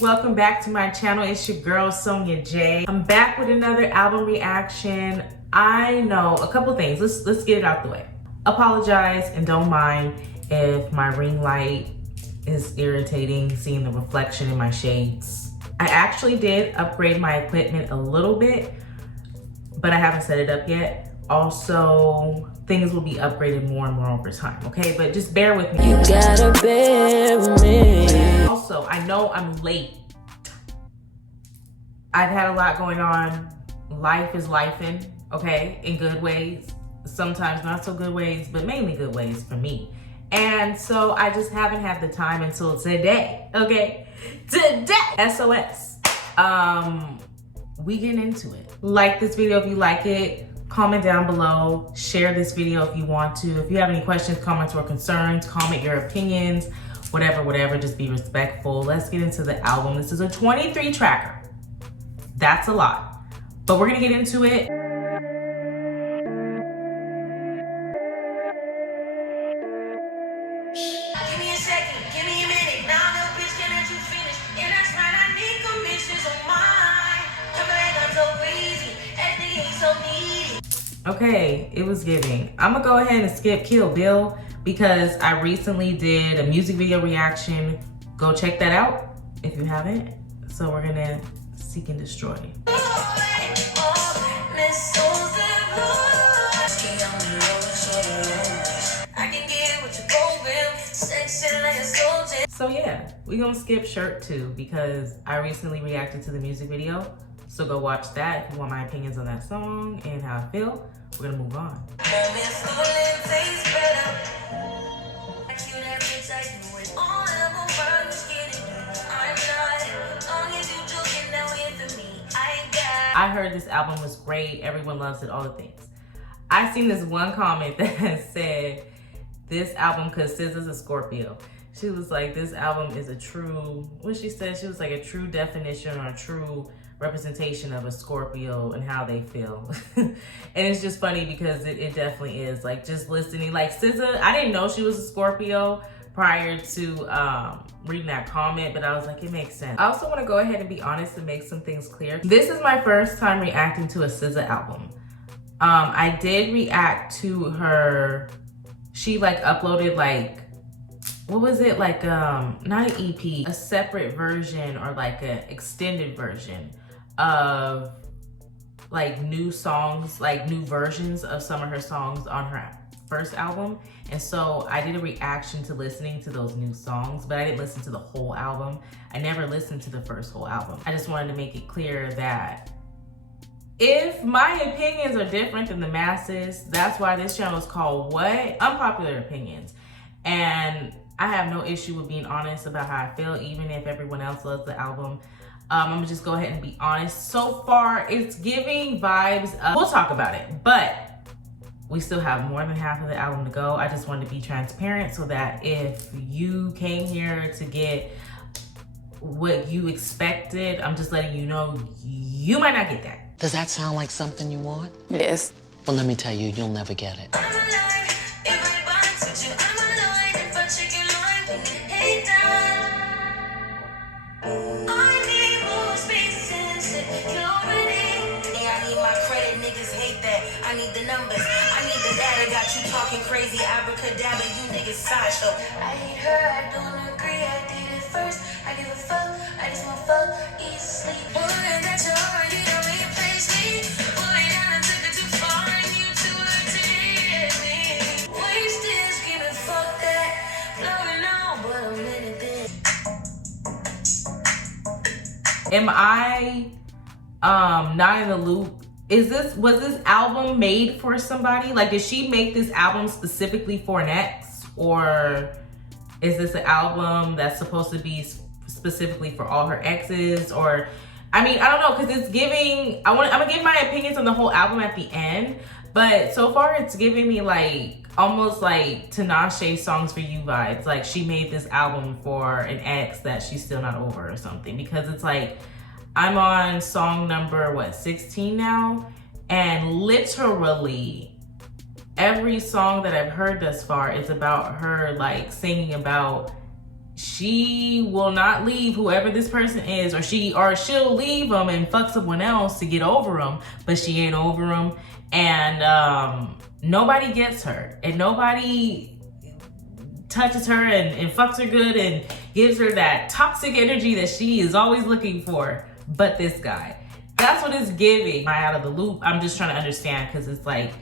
welcome back to my channel. It's your girl Sonja J. I'm back with another album reaction. I know a couple things. Let's get it out the way. Apologize and don't mind if my ring light is irritating, seeing the reflection in my shades. I actually did upgrade my equipment a little bit, but I haven't set it up yet. Also, things will be upgraded more and more over time, okay? But just bear with me. You gotta bear with me. Also, I know I'm late. I've had a lot going on. Life is lifing, okay? In good ways, sometimes not so good ways, but mainly good ways for me. And so I just haven't had the time until today, okay? Today, SOS. We getting into it. Like this video if you like it. Comment down below, share this video if you want to. If you have any questions, comments, or concerns, comment your opinions, whatever, just be respectful. Let's get into the album. This is a 23 tracker. That's a lot, but we're gonna get into it. Give me a second, give me a minute. Now no bitch can let you finish. And that's right, I need commissions on mine. Come back, I'm so crazy. Everything ain't so needy. Okay, it was giving. I'm gonna go ahead and skip Kill Bill because I recently did a music video reaction. Go check that out if you haven't. So we're gonna Seek and Destroy. So yeah, we're gonna skip Shirt 2 because I recently reacted to the music video. So go watch that if you want my opinions on that song and how I feel. We're gonna move on. I heard this album was great. Everyone loves it, all the things. I seen this one comment that said, this album, cause SZA's a Scorpio. She was like, this album is a true, what she said, she was like a true definition or a true representation of a Scorpio and how they feel. And it's just funny because it definitely is. Like just listening, like SZA, I didn't know she was a Scorpio prior to reading that comment, but I was like, it makes sense. I also want to go ahead and be honest and make some things clear. This is my first time reacting to a SZA album. I did react to her, she like uploaded like, what was it, like not an EP, a separate version or like an extended version of like new songs, like new versions of some of her songs on her first album. And so I did a reaction to listening to those new songs, but I didn't listen to the whole album. I never listened to the first whole album. I just wanted to make it clear that if my opinions are different than the masses, that's why this channel is called what? Unpopular Opinions. And I have no issue with being honest about how I feel, even if everyone else loves the album. I'm gonna just go ahead and be honest. So far, it's giving vibes of, we'll talk about it, but we still have more than half of the album to go. I just wanted to be transparent so that if you came here to get what you expected, I'm just letting you know you might not get that. Does that sound like something you want? Yes. Well, let me tell you, you'll never get it. I need the numbers, I need the data. Got you talking crazy, abracadabra, you niggas sideshow. I hate her, I don't agree, I did it first. I give a fuck, I just want fuck, eat, sleep. Boy, that you already don't replace me. Boy, I took it too far and you too addicted me. Wasted, screaming fuck that, flowing on, but I'm in it then. Am I not in the loop? Was this album made for somebody? Like, did she make this album specifically for an ex? Or is this an album that's supposed to be specifically for all her exes? Or, I mean, I don't know, because it's giving, I'm gonna give my opinions on the whole album at the end, but so far it's giving me like, almost like Tinashe Songs for You vibes. Like she made this album for an ex that she's still not over or something, because it's like, I'm on song number, what, 16 now? And literally every song that I've heard thus far is about her like singing about she will not leave whoever this person is, or she'll leave them and fuck someone else to get over them, but she ain't over them. And nobody gets her, and nobody touches her and fucks her good and gives her that toxic energy that she is always looking for, but this guy. That's what it's giving. Am I out of the loop? I'm just trying to understand, because it's like,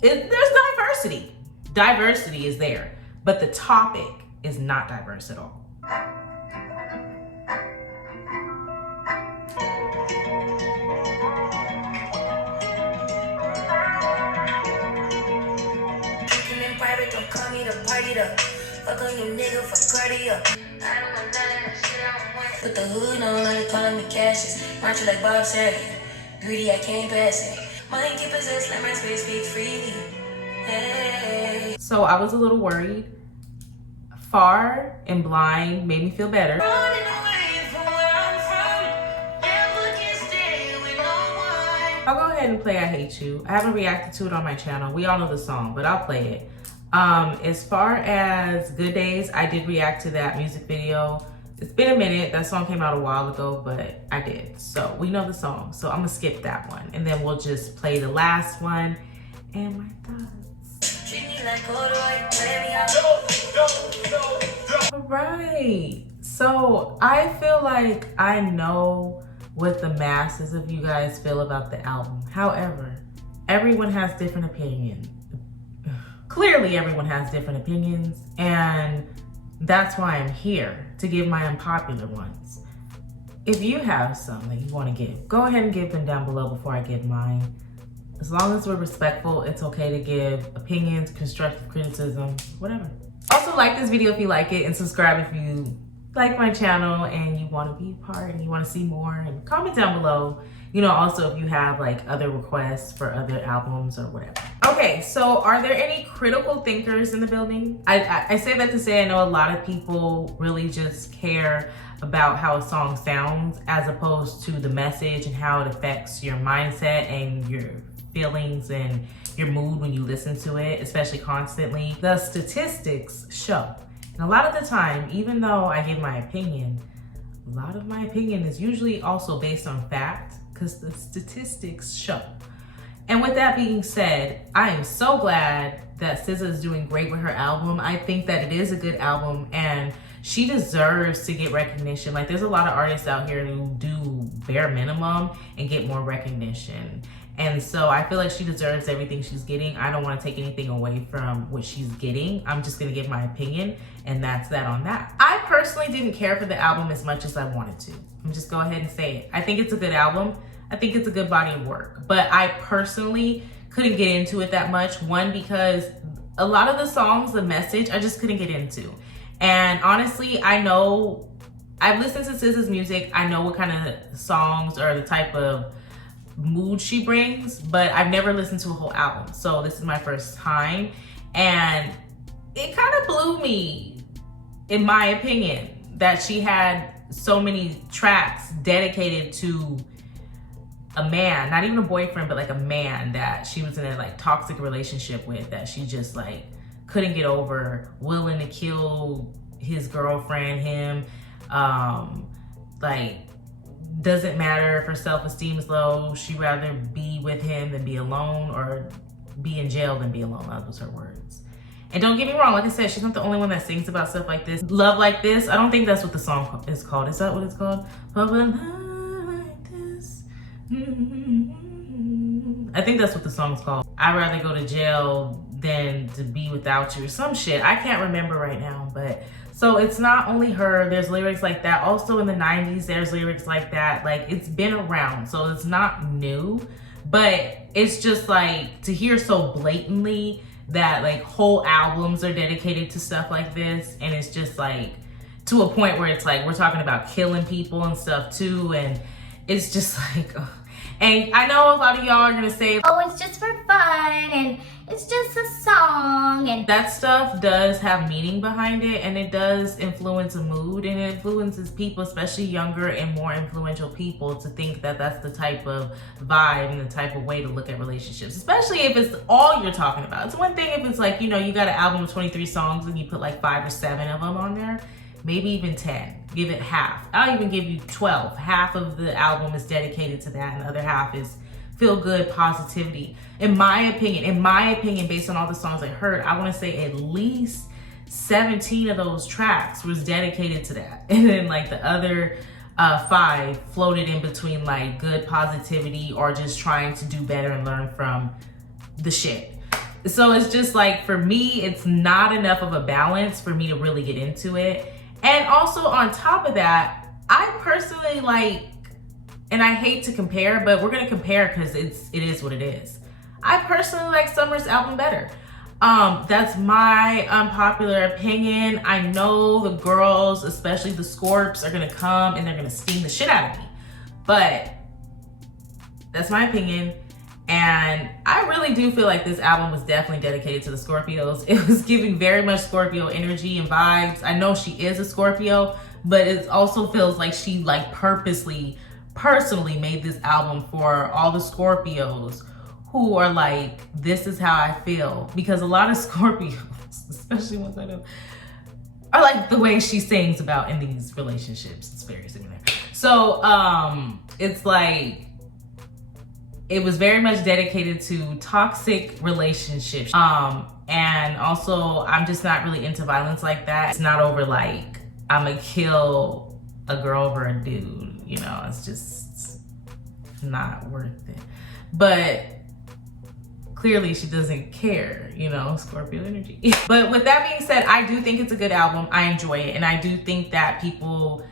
there's diversity. Diversity is there, but the topic is not diverse at all. In private, don't call me the party to fuck on your nigga for cardio. I don't want none of that shit, I don't want it. Put the hood on, like calling me Cassius. March you like Bob Saget. Greedy, I can't pass it. Money keep possessed, let my spirit speak freely. Hey. So I was a little worried. Far and Blind made me feel better. Running away from where I'm from. Never can stay with no one. I'll go ahead and play I Hate You. I haven't reacted to it on my channel. We all know the song, but I'll play it. As far as Good Days, I did react to that music video. It's been a minute. That song came out a while ago, but I did. So we know the song. So I'm gonna skip that one. And then we'll just play the last one and my thoughts. Treat me like corduroy, play me out. All right. So I feel like I know what the masses of you guys feel about the album. However, everyone has different opinions. Clearly, everyone has different opinions, and that's why I'm here, to give my unpopular ones. If you have some that you want to give, go ahead and give them down below before I give mine. As long as we're respectful, it's okay to give opinions, constructive criticism, whatever. Also, like this video if you like it, and subscribe if you like my channel and you want to be a part and you want to see more, and comment down below. You know, also if you have like other requests for other albums or whatever. Okay, so are there any critical thinkers in the building? I say that to say I know a lot of people really just care about how a song sounds as opposed to the message and how it affects your mindset and your feelings and your mood when you listen to it, especially constantly. The statistics show. And a lot of the time, even though I give my opinion, a lot of my opinion is usually also based on fact, because the statistics show. And with that being said, I am so glad that SZA is doing great with her album. I think that it is a good album and she deserves to get recognition. Like, there's a lot of artists out here who do bare minimum and get more recognition. And so I feel like she deserves everything she's getting. I don't want to take anything away from what she's getting. I'm just going to give my opinion, and that's that on that. I personally didn't care for the album as much as I wanted to. I'm just go ahead and say it. I think it's a good album. I think it's a good body of work. But I personally couldn't get into it that much. One, because a lot of the songs, the message, I just couldn't get into. And honestly, I know, I've listened to SZA's music. I know what kind of songs or the type of mood she brings, but I've never listened to a whole album. So this is my first time, and it kind of blew me, in my opinion, that she had so many tracks dedicated to a man, not even a boyfriend, but like a man that she was in a like toxic relationship with, that she just like couldn't get over, willing to kill his girlfriend, him, like doesn't matter if her self-esteem is low. She'd rather be with him than be alone, or be in jail than be alone. That was her words. And don't get me wrong, like I said, she's not the only one that sings about stuff like this. Love Like This, I don't think that's what the song is called. Is that what it's called? Love Like This. I think that's what the song's called. I'd rather go to jail than to be without you, or some shit. I can't remember right now, but so it's not only her, there's lyrics like that. Also in the 90s, there's lyrics like that. Like, it's been around, so it's not new, but it's just like to hear so blatantly that like whole albums are dedicated to stuff like this, and it's just like to a point where it's like we're talking about killing people and stuff too, and it's just like, ugh. And I know a lot of y'all are gonna say, oh, it's just for fun and it's just a song, and that stuff does have meaning behind it, and it does influence a mood, and it influences people, especially younger and more influential people, to think that that's the type of vibe and the type of way to look at relationships, especially if it's all you're talking about. It's one thing if it's like, you know, you got an album with 23 songs and you put like 5 or 7 of them on there. maybe even 10. Give it half. I'll even give you 12. Half of the album is dedicated to that, and the other half is feel good positivity. In my opinion, based on all the songs I heard, I want to say at least 17 of those tracks was dedicated to that. And then like the other 5 floated in between like good positivity or just trying to do better and learn from the shit. So it's just like, for me, it's not enough of a balance for me to really get into it. And also on top of that, I personally like, and I hate to compare, but we're gonna compare because it is what it is. I personally like Summer's album better. That's my unpopular opinion. I know the girls, especially the Scorps, are gonna come and they're gonna steam the shit out of me. But that's my opinion. And I really do feel like this album was definitely dedicated to the Scorpios. It was giving very much Scorpio energy and vibes. I know she is a Scorpio, but it also feels like she like personally made this album for all the Scorpios who are like, this is how I feel. Because a lot of Scorpios, especially ones I know, are like the way she sings about in these relationships. It's very similar. So it's like, it was very much dedicated to toxic relationships. And also, I'm just not really into violence like that. It's not over like, I'm gonna kill a girl over a dude, you know, it's just not worth it. But clearly she doesn't care, you know, Scorpio energy. But with that being said, I do think it's a good album. I enjoy it. And I do think that people,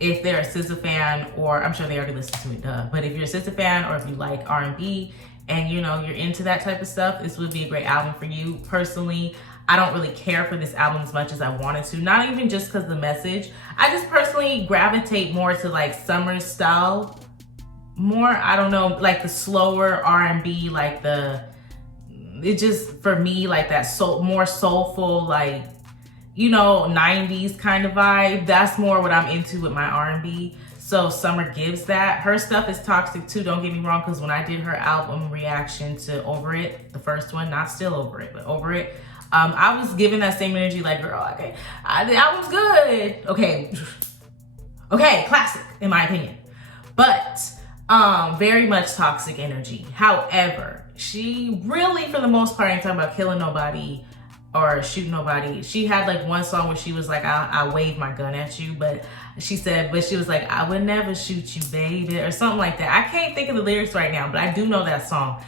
if they're a SZA fan, or I'm sure they already listened to it, duh. But if you're a SZA fan, or if you like R&B and you know, you're into that type of stuff, this would be a great album for you. Personally, I don't really care for this album as much as I wanted to. Not even just because of the message. I just personally gravitate more to like Summer's style. More, I don't know, like the slower R&B, like it just, for me, like that more soulful, like, you know, 90s kind of vibe. That's more what I'm into with my R&B. So Summer gives that. Her stuff is toxic too, don't get me wrong, because when I did her album reaction to Over It, the first one, not Still Over It, but Over It, I was giving that same energy like, girl, okay, the album's good. Okay, classic in my opinion. But very much toxic energy. However, she really, for the most part, ain't talking about killing nobody or shooting nobody. She had like one song where she was like, I'll wave my gun at you, but she was like, I would never shoot you, baby, or something like that. I can't think of the lyrics right now, but I do know that song.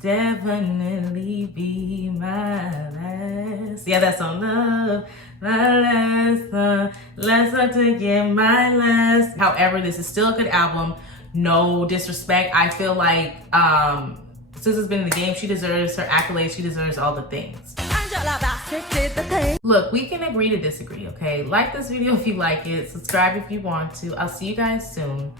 Definitely be my last. Yeah, that song. Love, my last, let's not to get my last. However, this is still a good album. No disrespect. I feel like SZA's been in the game. She deserves her accolades. She deserves all the things. Look, we can agree to disagree, okay? Like this video if you like it. Subscribe if you want to. I'll see you guys soon.